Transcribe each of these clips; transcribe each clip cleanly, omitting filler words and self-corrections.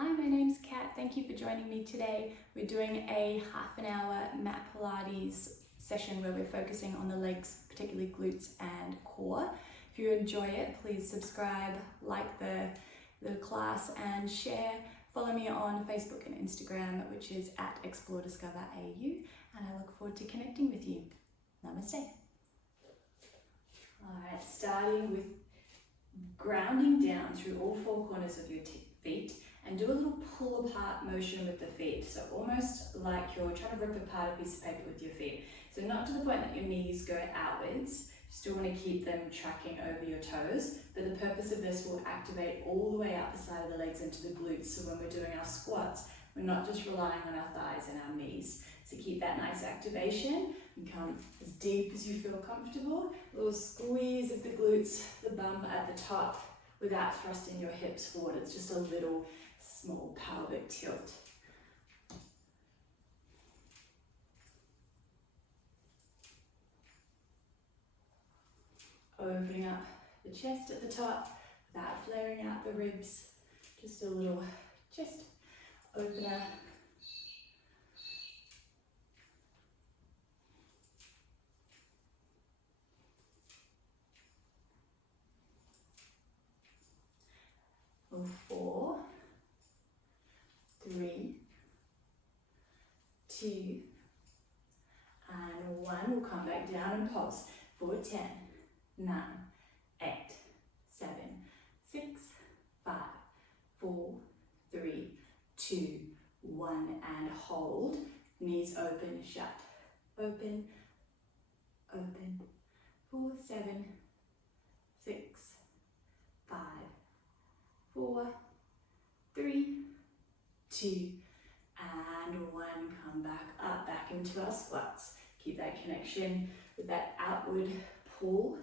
Hi, my name's Kat. Thank you for joining me today. We're doing a half an hour Mat Pilates session where we're focusing on the legs, particularly glutes and core. If you enjoy it, please subscribe, like the class and share. Follow me on Facebook and Instagram, which is at ExploreDiscoverAU, and I look forward to connecting with you. Namaste. Alright, starting with grounding down through all four corners of your feet, and do a little pull apart motion with the feet. So almost like you're trying to rip apart a piece of paper with your feet. So not to the point that your knees go outwards, you still want to keep them tracking over your toes, but the purpose of this will activate all the way out the side of the legs into the glutes. So when we're doing our squats, we're not just relying on our thighs and our knees. So keep that nice activation and come as deep as you feel comfortable. A little squeeze of the glutes, the bum at the top without thrusting your hips forward. It's just a little small pelvic tilt. Opening up the chest at the top without flaring out the ribs. Just a little chest opener. Move 4, 3, 2, and 1. We'll come back down and pulse for 10, 9, 8, 7, 6, 5, 4, 3, 2, 1, and hold. Knees open, shut, open, open. 4, 7, 6, 5, 4, 3, 2, and 1. Come back up, back into our squats. Keep that connection with that outward pull.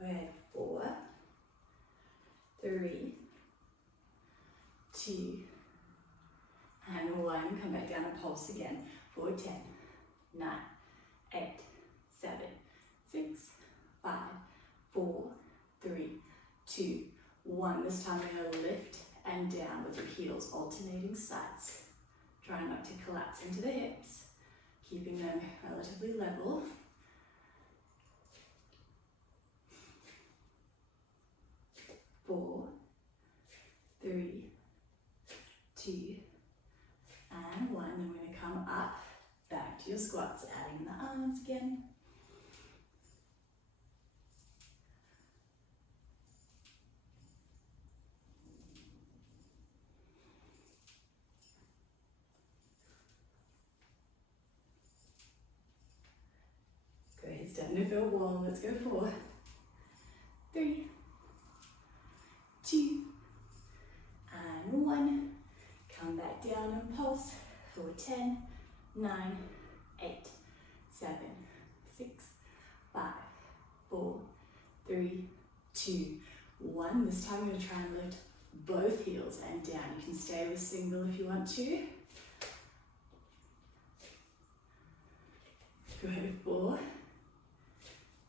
Go ahead, 4, 3, 2, and 1. Come back down and pulse again for 10, 9, 8, 7, 6, 5, 4, 3, 2, 1. This time we're going to lift and down with the heels alternating sides. Try not to collapse into the hips, keeping them relatively level. Four, 3, 2, and 1. Then we're going to come up, back to your squats, adding the arms again. Go ahead, starting to feel warm. Let's go 4, 3, 2, and 1. Come back down and pulse for 10, 9, 8, 7, 6, 5, 4, 3, 2, 1. This time we're going to try and lift both heels and down. You can stay with single if you want to. Go ahead, 4,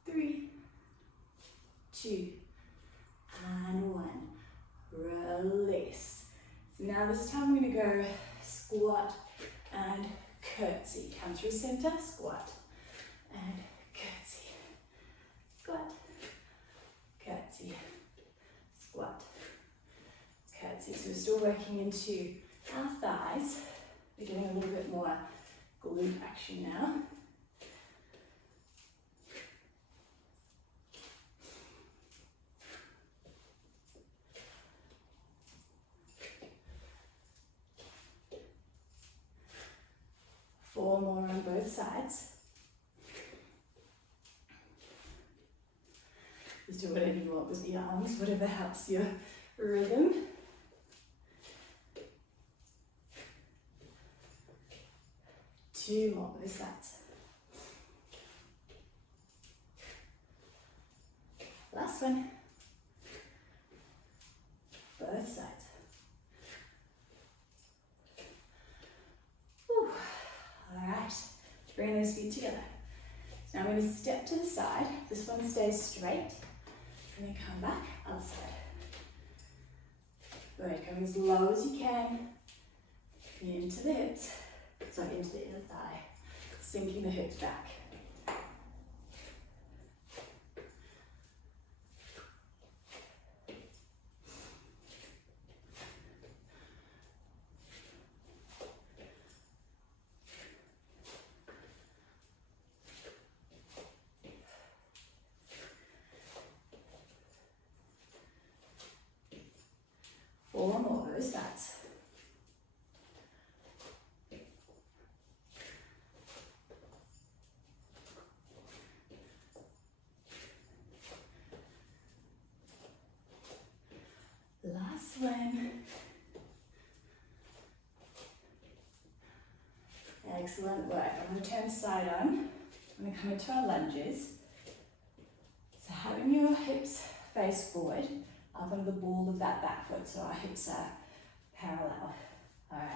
3, 2, and 1. Release. So now this time I'm going to go squat and curtsy. Come through center, squat and curtsy. Squat, curtsy, squat, curtsy. So we're still working into our thighs. We're getting a little bit more glute action now. Four more on both sides. Just do whatever you want with the arms, whatever helps your rhythm. Two more both sides. Last one. Both sides. Bring those feet together. So now I'm going to step to the side. This one stays straight. And then come back, other side. Good, going as low as you can. Into the hips. Sorry, into the inner thigh. Sinking the hips back. 4 more of those sets. Last one. Excellent work. I'm going to turn side on. I'm going to come into our lunges. So having your hips face forward, up onto the ball of that back foot, so our hips are parallel. Alright,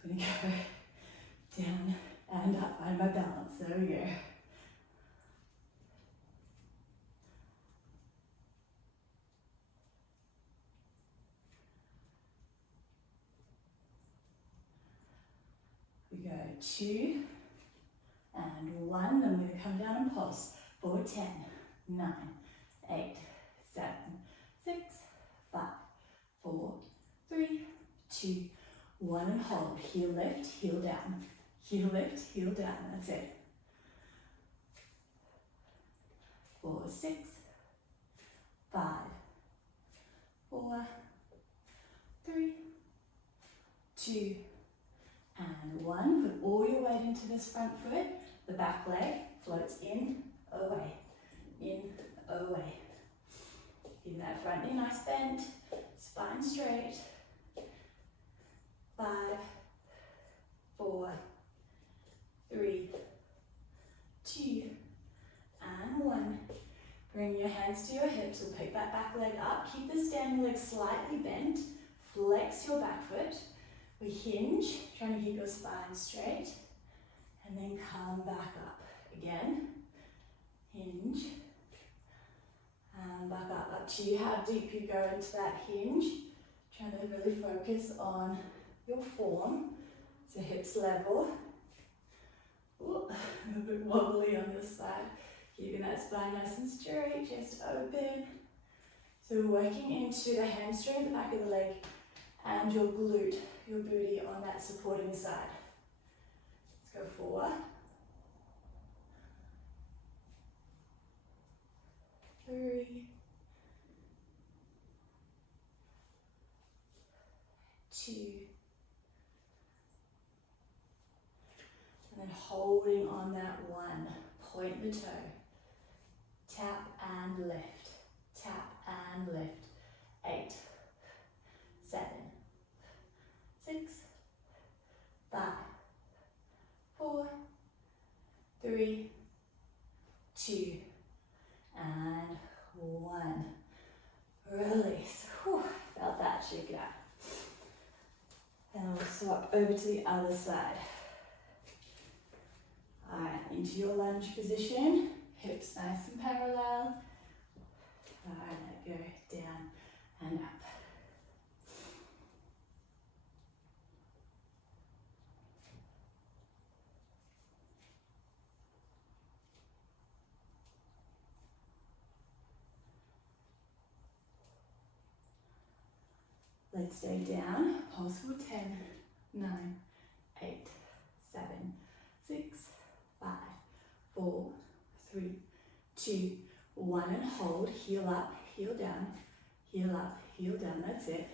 so we're going to go down and up, find my balance. There we go. We go 2 and 1, then we're going to come down and pulse for 10, 9, 8, 7, 6, 5, 4, 3, 2, 1, and hold. Heel lift, heel down. Heel lift, heel down. That's it. 4, 6, 5, 4, 3, 2, and 1. Put all your weight into this front foot. The back leg floats in, away, away. Keep that front knee nice bent, spine straight. 5, 4, 3, 2, and 1. Bring your hands to your hips. We'll pick that back leg up. Keep the standing leg slightly bent. Flex your back foot. We hinge, trying to keep your spine straight. And then come back up. Again, hinge. And back up. Up to you how deep you go into that hinge. Trying to really focus on your form. So hips level. Ooh, a bit wobbly on this side. Keeping that spine nice and straight, chest open. So we're working into the hamstring, the back of the leg, and your glute, your booty on that supporting side. Let's go 4. 3. 2. And then holding on that 1. Point the toe. Tap and lift. Tap and lift. 8. 7. 6. 5. 4. 3. 2. And 1. Release. Whew, felt that shake it out. And we'll swap over to the other side. Alright, into your lunge position. Hips nice and parallel. Alright, let go down and up. Let's stay down. Pulse for 10, 9, 8, 7, 6, 5, 4, 3, 2, 1, and hold. Heel up, heel down, heel up, heel down. That's it.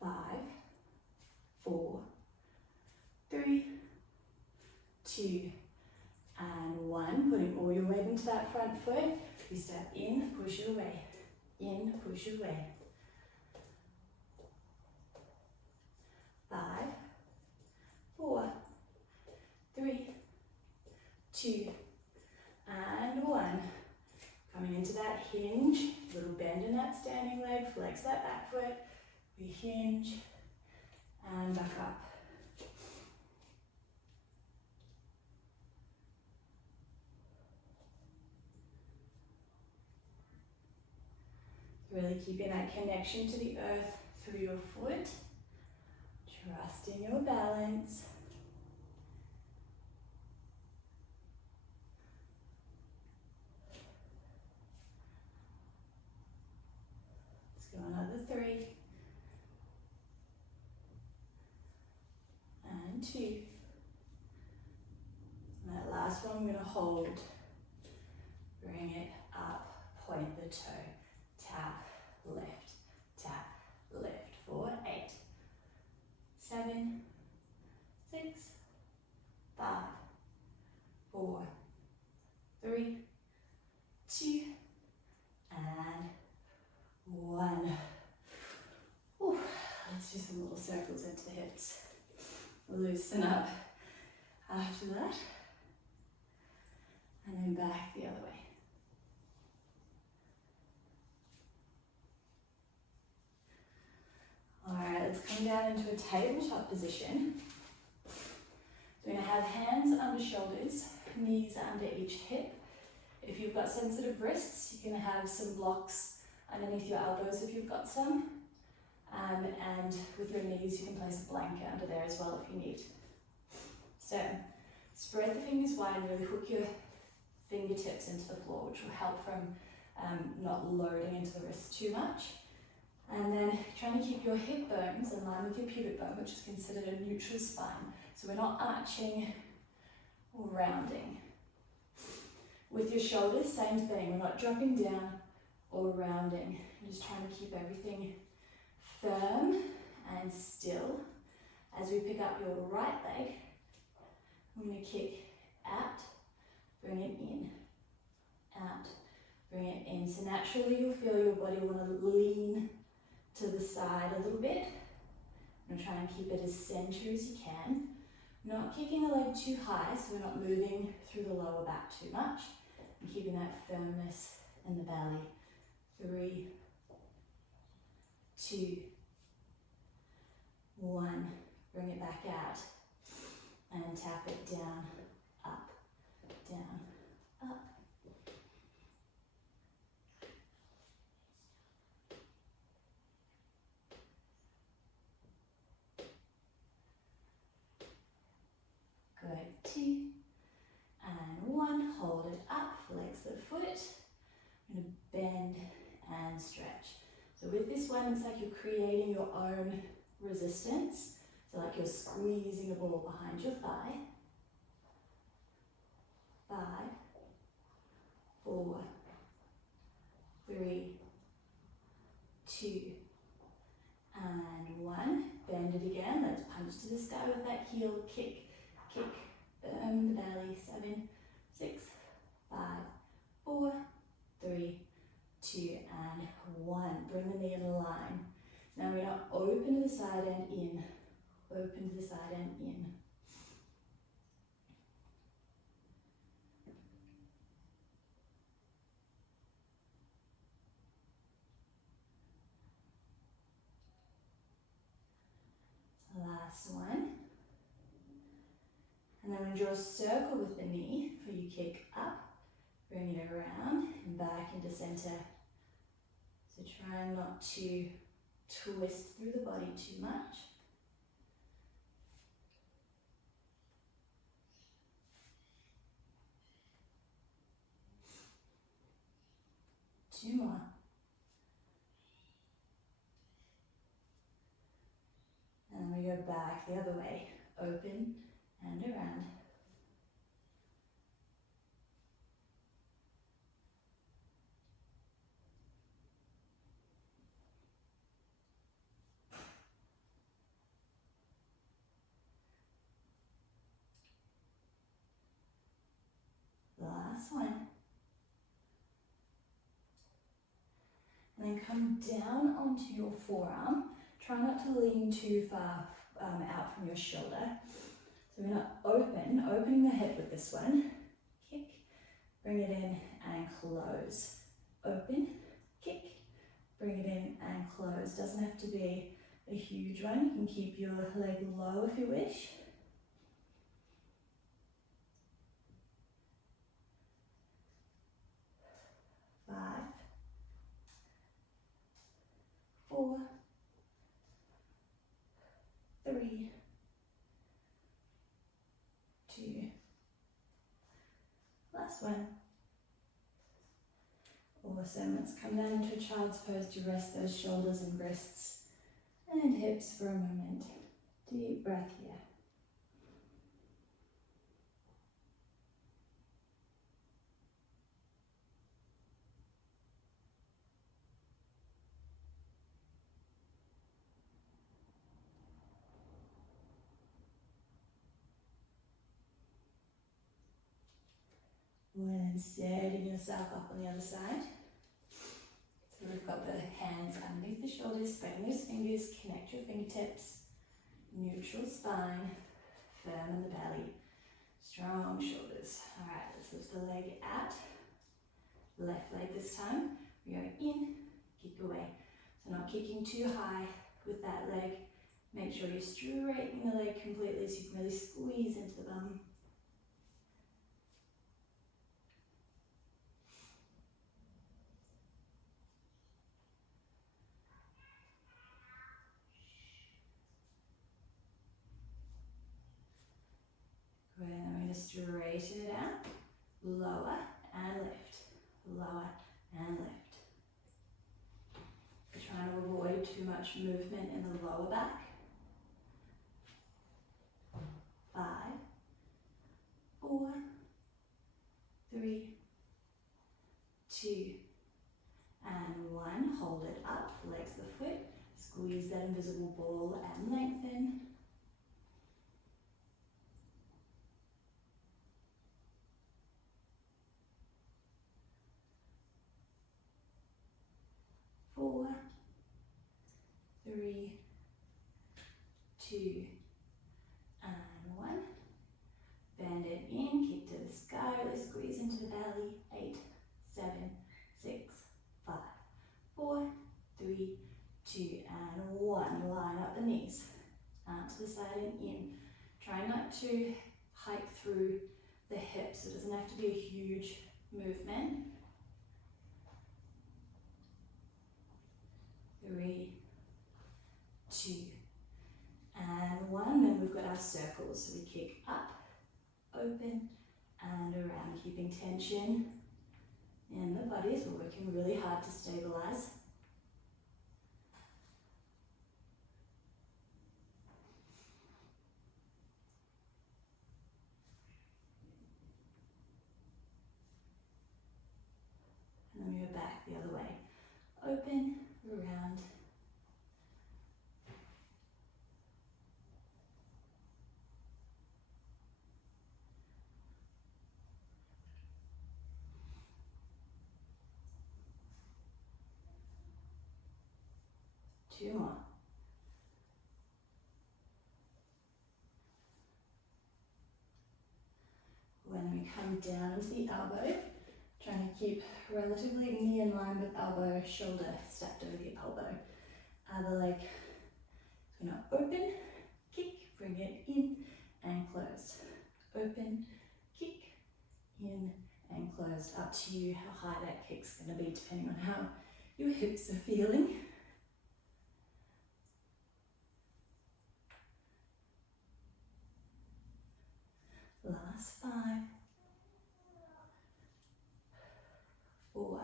5, 4, 3, 2, and 1. Putting all your weight into that front foot. You step in, push it away. In, push it away. 5, 4, 3, 2, and 1. Coming into that hinge, little bend in that standing leg, flex that back foot. We hinge and back up. Really keeping that connection to the earth through your foot, trusting your balance. Let's go another 3 and 2. And that last one, I'm going to hold. Bring it up, point the toe, tap, lift for 8, 7, 6, 5, 4, 3, 2, and 1. Ooh, let's do some little circles into the hips. Loosen up after that. And then back the other way. Alright, let's come down into a tabletop position. We're going to have hands under shoulders, knees under each hip. If you've got sensitive wrists, you can have some blocks underneath your elbows if you've got some. And with your knees, you can place a blanket under there as well if you need. So, spread the fingers wide and really hook your fingertips into the floor, which will help from not loading into the wrist too much. And then trying to keep your hip bones in line with your pubic bone, which is considered a neutral spine. So we're not arching or rounding. With your shoulders, same thing. We're not dropping down or rounding. We're just trying to keep everything firm and still. As we pick up your right leg, we're going to kick out, bring it in, out, bring it in. So naturally you'll feel your body want to lean to the side a little bit. I'm going to try and keep it as center as you can. Not kicking the leg too high, so we're not moving through the lower back too much. And keeping that firmness in the belly. 3, 2, 1. Bring it back out. And tap it down, up, down, up. Good, 2, and 1, hold it up, flex the foot, I'm going to bend and stretch. So with this one, it's like you're creating your own resistance, so like you're squeezing a ball behind your thigh. 5, 4, 3, 2, and 1. Bend it again, let's punch to the sky with that heel, kick, firm the belly. 7, 6, 5, 4, 3, 2, and 1. Bring the knee in line. Now we're going to open to the side and in. Open to the side and in. Last one. And then we're going to draw a circle with the knee for you kick up, bring it around and back into center. So try not to twist through the body too much. Two more. And we go back the other way, open and around. Last one. And then come down onto your forearm. Try not to lean too far out from your shoulder. So we're going to opening the hip with this one. Kick, bring it in and close. Open, kick, bring it in and close. Doesn't have to be a huge one. You can keep your leg low if you wish. 5, 4, 3, 2, last one. Awesome, let's come down into a child's pose to rest those shoulders and wrists and hips for a moment. Deep breath here. And setting yourself up on the other side. So we've got the hands underneath the shoulders, spreading those fingers, connect your fingertips, neutral spine, firm in the belly, strong shoulders. All right, let's lift the leg out. Left leg this time. We go in, kick away. So not kicking too high with that leg. Make sure you're straightening the leg completely so you can really squeeze into the bum. Good, and then we're going to straighten it out. Lower and lift. Lower and lift. We're trying to avoid too much movement in the lower back. 5, 4, 3, 2, and 1. Hold it up, flex the foot, squeeze that invisible ball and lengthen. 4, 3, 2, and 1. Bend it in, kick to the sky, really squeeze into the belly. 8, 7, 6, 5, 4, 3, 2, and 1. Line up the knees, out to the side and in. Try not to hike through the hips. It doesn't have to be a huge movement. 3, 2, and 1. Then we've got our circles. So we kick up, open, and around, keeping tension in the body as we're working really hard to stabilize. And then we go back the other way. Open, around. Two more. When we come down into the elbow, trying to keep relatively knee in line with elbow, shoulder stacked over the elbow. Other leg is going to open, kick, bring it in and close. Open, kick, in and closed. Up to you how high that kick's going to be depending on how your hips are feeling. Last 5, 4,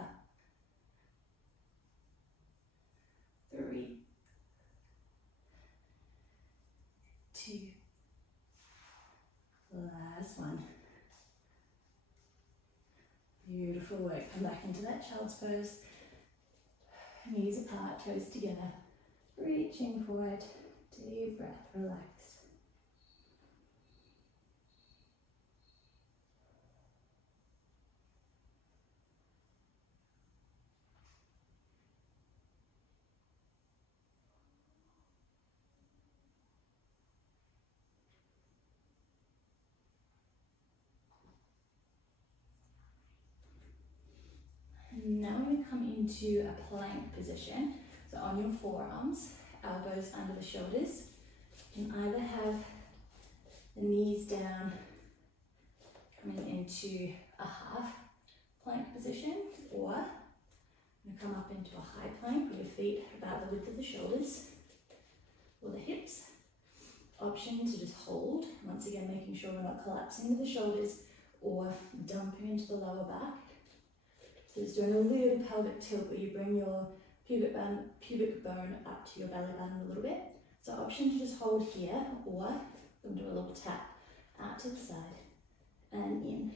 3, 2, last 1. Beautiful work. Come back into that child's pose. Knees apart, toes together. Reaching forward. Deep breath, relax. Now we're going to come into a plank position. So on your forearms elbows under the shoulders. You can either have the knees down, coming into a half plank position, or you come up into a high plank with your feet about the width of the shoulders or the hips. Option to just hold, once again making sure we're not collapsing into the shoulders or dumping into the lower back. So just doing a little pelvic tilt where you bring your pubic bone up to your belly button a little bit. So option to just hold here, or we'll do a little tap out to the side and in.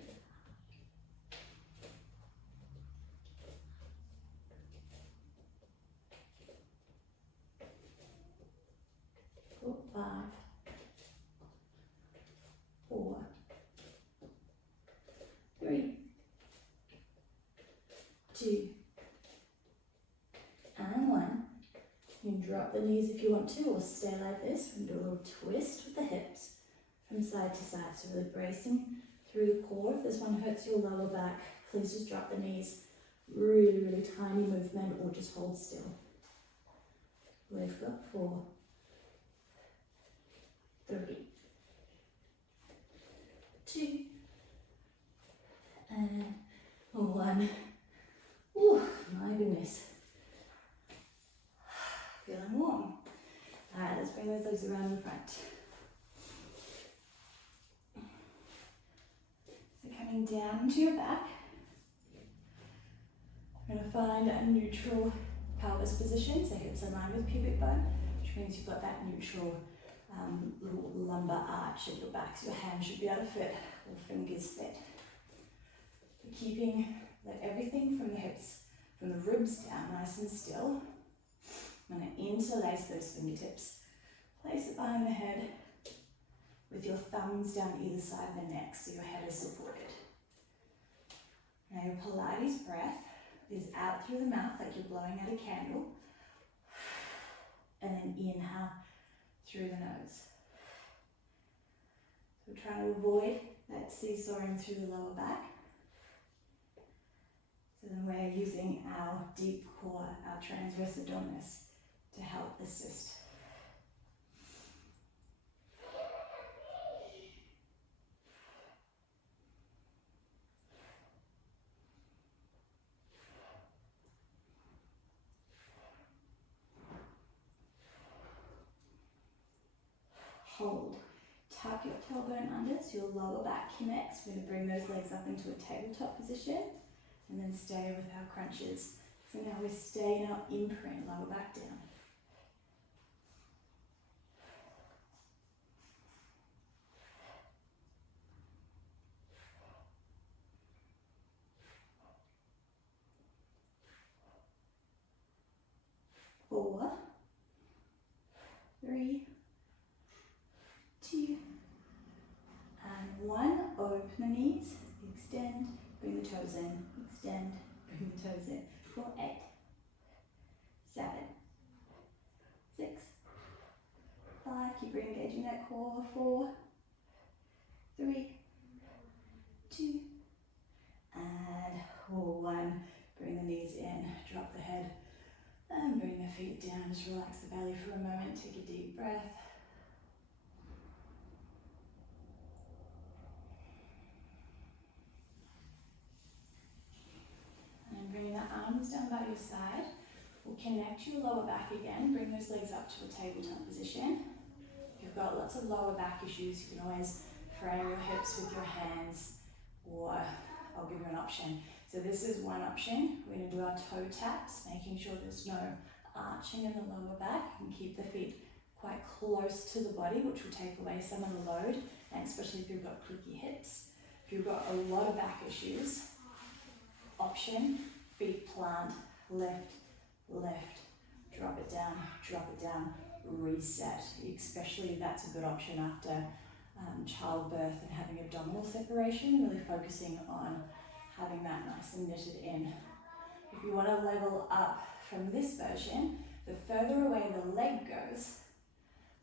5, 4, 3, 2, and 1. You can drop the knees if you want to, or stay like this. We can do a little twist with the hips from side to side. So really bracing through the core. If this one hurts your lower back, please just drop the knees. Really, really tiny movement, or just hold still. We've got 4, 3, 2, and 1. Ooh, my goodness. Feeling warm. Alright, let's bring those legs around in front. So coming down to your back, we're going to find a neutral pelvis position, so hips aligned with pubic bone, which means you've got that neutral little lumbar arch at your back, so your hands should be able to fit, or fingers fit. So keeping everything from the hips, from the ribs down, nice and still. I'm going to interlace those fingertips. Place it behind the head with your thumbs down either side of the neck so your head is supported. Now your Pilates breath is out through the mouth like you're blowing out a candle. And then inhale through the nose. So we're trying to avoid that seesawing through the lower back. So then we're using our deep core, our transverse abdominis, to help assist. Hold. Tuck your tailbone under so your lower back connects. We're going to bring those legs up into a tabletop position and then stay with our crunches. So now we stay in our imprint, lower back down. Four, 3, 2, and 1. Open the knees, extend, bring the toes in, extend, bring the toes in. For 8, 7, 6, 5. Keep re-engaging that core. 4, 3, 2, and 1. Bring the knees in, drop the head, and bring the feet down. Just relax the belly for a moment. Take a deep breath. And bring the arms down by your side. We'll connect your lower back again. Bring those legs up to a tabletop position. If you've got lots of lower back issues, you can always frame your hips with your hands, or I'll give you an option. So this is one option. We're going to do our toe taps, making sure there's no arching in the lower back, and keep the feet quite close to the body, which will take away some of the load, and especially if you've got creaky hips. If you've got a lot of back issues, option, feet plant, lift, lift, drop it down, reset. Especially that's a good option after childbirth and having abdominal separation, really focusing on having that nice and knitted in. If you want to level up from this version, the further away the leg goes,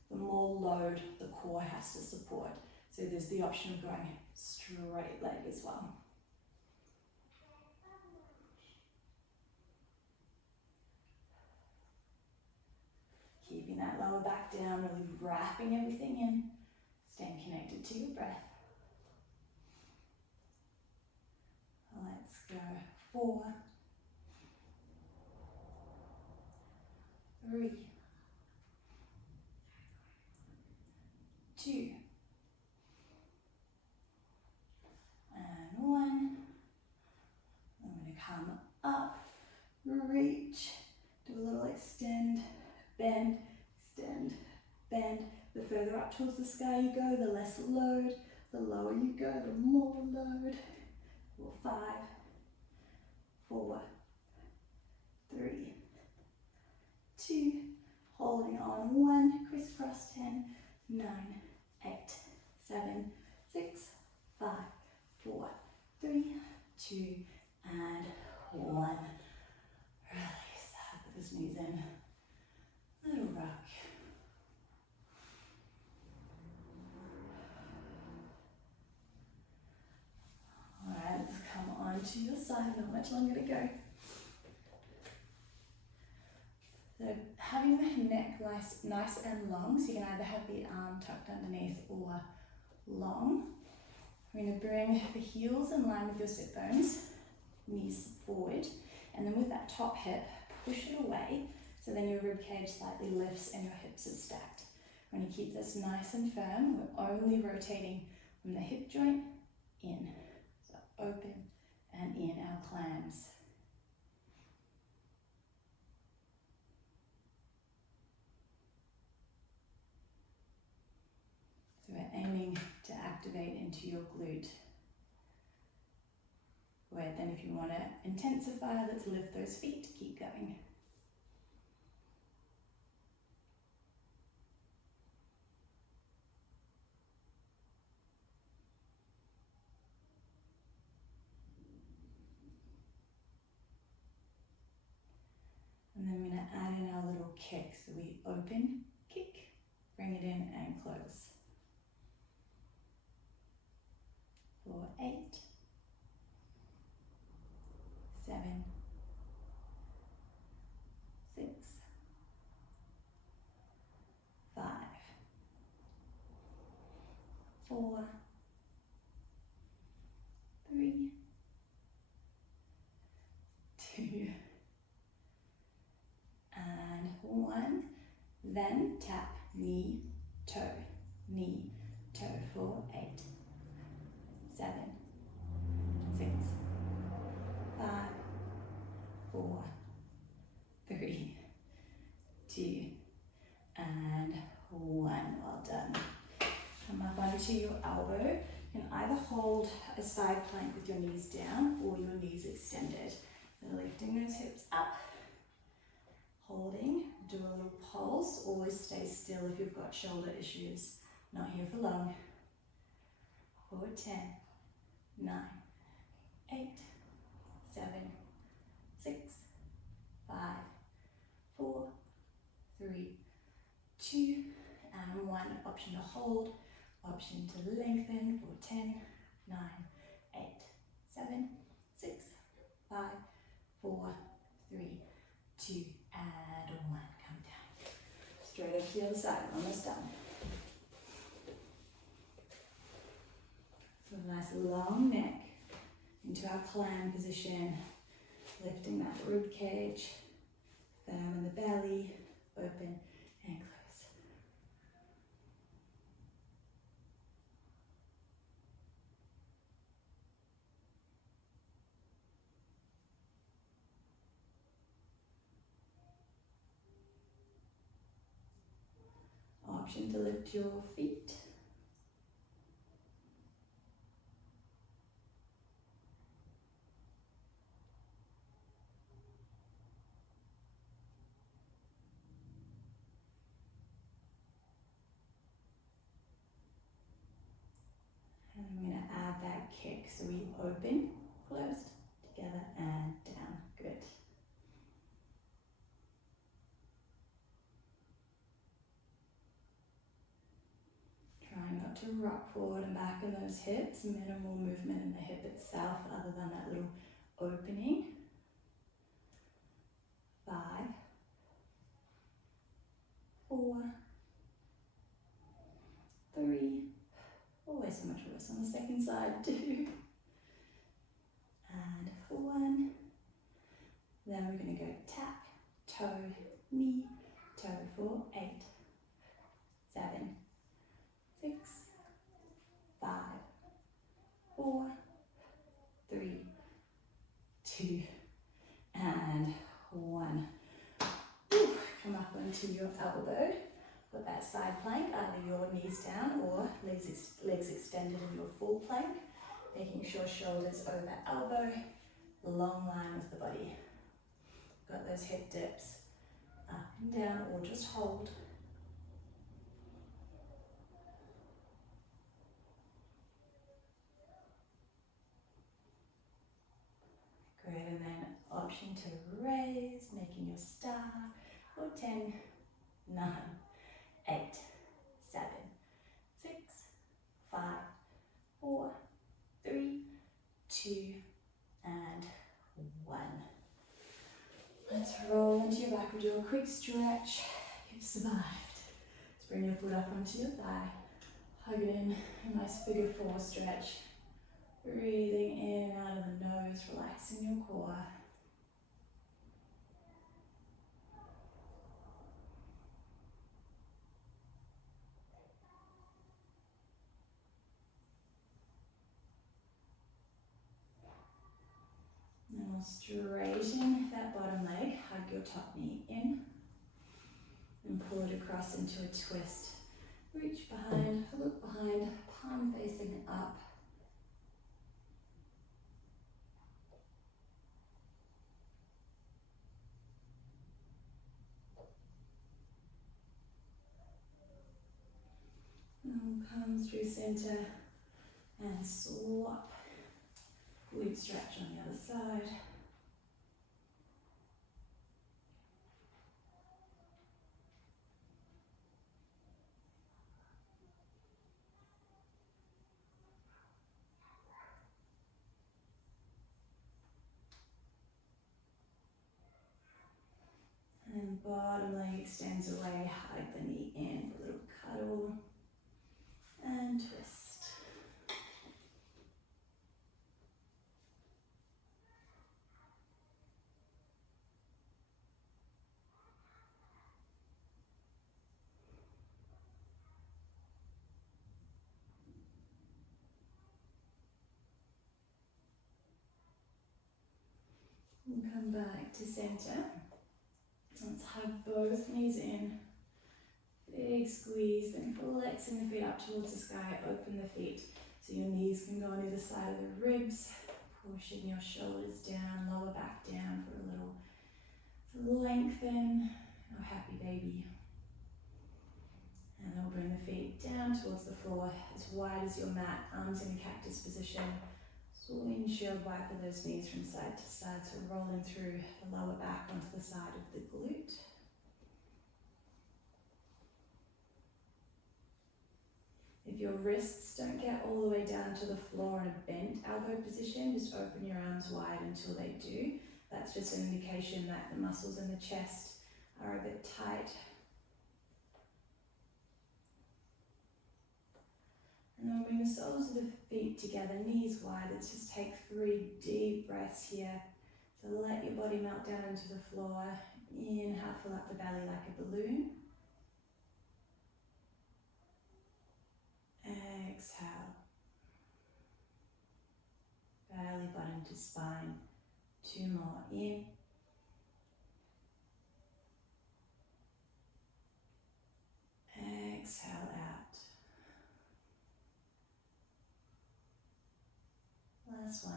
the more load the core has to support. So there's the option of going straight leg as well. Keeping back down, really wrapping everything in, staying connected to your breath. Let's go. 4, 3, 2, and 1. I'm going to come up, reach, do a little extend, bend, extend, bend. The further up towards the sky you go, the less load. The lower you go, the more load. 5, 4, 3, 2, holding on 1, crisscross 10, 9, 8, 7, 6, 5, 4, 3, 2, and 1. Release. Put those knees in. Little rock. Alright, let's come on to your side. Not much longer to go. So having the neck nice and long, so you can either have the arm tucked underneath or long. We're going to bring the heels in line with your sit bones, knees forward, and then with that top hip, push it away, so then your rib cage slightly lifts and your hips are stacked. We're going to keep this nice and firm. We're only rotating from the hip joint in. So open and in our clams. So we're aiming to activate into your glute. Where then if you want to intensify, let's lift those feet, keep going. And then we're going to add in our little kick. So we open, kick, bring it in and close. For 8, 7, 6, 5, 4, 3, 2, and 1. Then tap knee, toe for 8, 7, 6, 5, 4, 3, 2, and 1. Well done. Come up onto your elbow. You can either hold a side plank with your knees down or your knees extended. So lifting those hips up, holding, do a little pulse. Always stay still if you've got shoulder issues. Not here for long. For 10, 9, 8, 7, 6, 5, 4, 3, 2, and 1. Option to hold, option to lengthen for 10, 9, 8, 7, 6, 5, 4, 3, 2, and 1. Come down. Straight up to the other side. Almost done. So a nice long neck into our clam position, lifting that rib cage, firm in the belly, open and close. Option to lift your feet. And I'm going to add that kick. So we open, closed, together and down. Good. Try not to rock forward and back in those hips. Minimal movement in the hip itself other than that little opening. 5, 4, way so much worse on the second side too. And for 1. Then we're going to go tap, toe, knee, toe for 8, 7, 6, 5, 4, 3, 2, and 1. Whew. Come up onto your elbow. Put that side plank, either your knees down or legs extended in your full plank. Making sure shoulders over elbow, long line with the body. Got those hip dips, up and down, or just hold. Great, and then option to raise, making your star, or 10, 9, 8, 7, 6, 5, 4, 3, 2, and 1. Let's roll into your back. We'll do a quick stretch. You've survived. Let's bring your foot up onto your thigh. Hug it in, a nice figure 4 stretch. Breathing in and out of the nose, relaxing your core. And we'll straighten that bottom leg, hug your top knee in, and pull it across into a twist. Reach behind, look behind, palm facing up. And we'll come through center and swap. Glute stretch on the other side. And bottom leg extends away, hug the knee in for a little cuddle. And twist. And come back to center. Let's hug both knees in. Big squeeze, then flexing the feet up towards the sky. Open the feet so your knees can go on either side of the ribs. Pushing your shoulders down, lower back down for a little lengthen. Oh, happy baby. And then we'll bring the feet down towards the floor as wide as your mat, arms in a cactus position. Windshield wiper those knees from side to side, so rolling through the lower back onto the side of the glute. If your wrists don't get all the way down to the floor in a bent elbow position, just open your arms wide until they do. That's just an indication that the muscles in the chest are a bit tight. And then bring the soles of the feet together, knees wide. Let's just take 3 deep breaths here. So let your body melt down into the floor. Inhale, fill up the belly like a balloon. Exhale. Belly button to spine. 2 more in. Exhale out. Last one.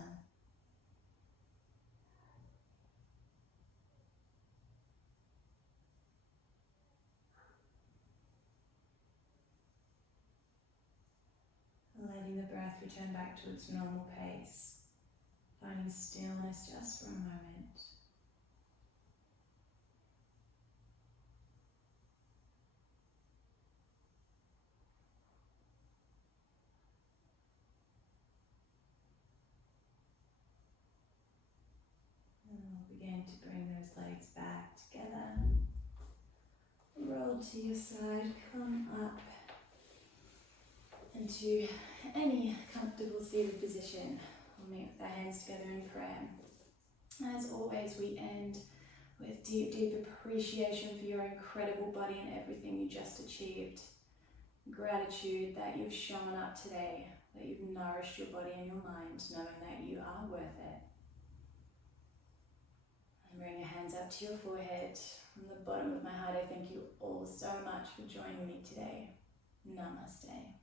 Letting the breath return back to its normal pace. Finding stillness just for a moment. Begin to bring those legs back together. Roll to your side, come up. into any comfortable seated position. We'll meet with our hands together in prayer. As always, we end with deep, deep appreciation for your incredible body and everything you just achieved. Gratitude that you've shown up today, that you've nourished your body and your mind, knowing that you are worth it. And bring your hands up to your forehead. From the bottom of my heart, I thank you all so much for joining me today. Namaste.